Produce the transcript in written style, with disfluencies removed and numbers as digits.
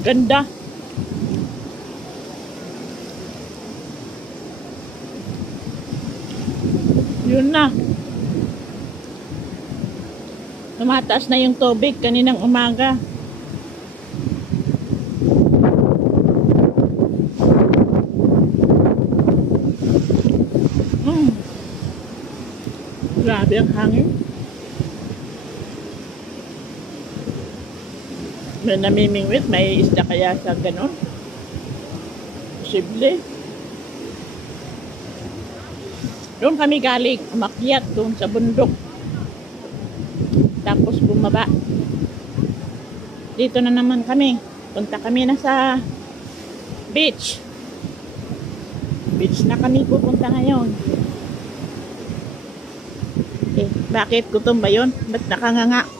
Ganda. Yun na. Tumataas na yung tubig kaninang umaga. Grabe ang hangin. May namimingwit, may isda kaya sa ganon. Posible. Doon kami galing, umakyat doon sa bundok. Tapos bumaba. Dito na naman kami. Punta kami na sa beach. Beach na kami pupunta ngayon. Eh, bakit gutom ba yun? Ba't nakanganga?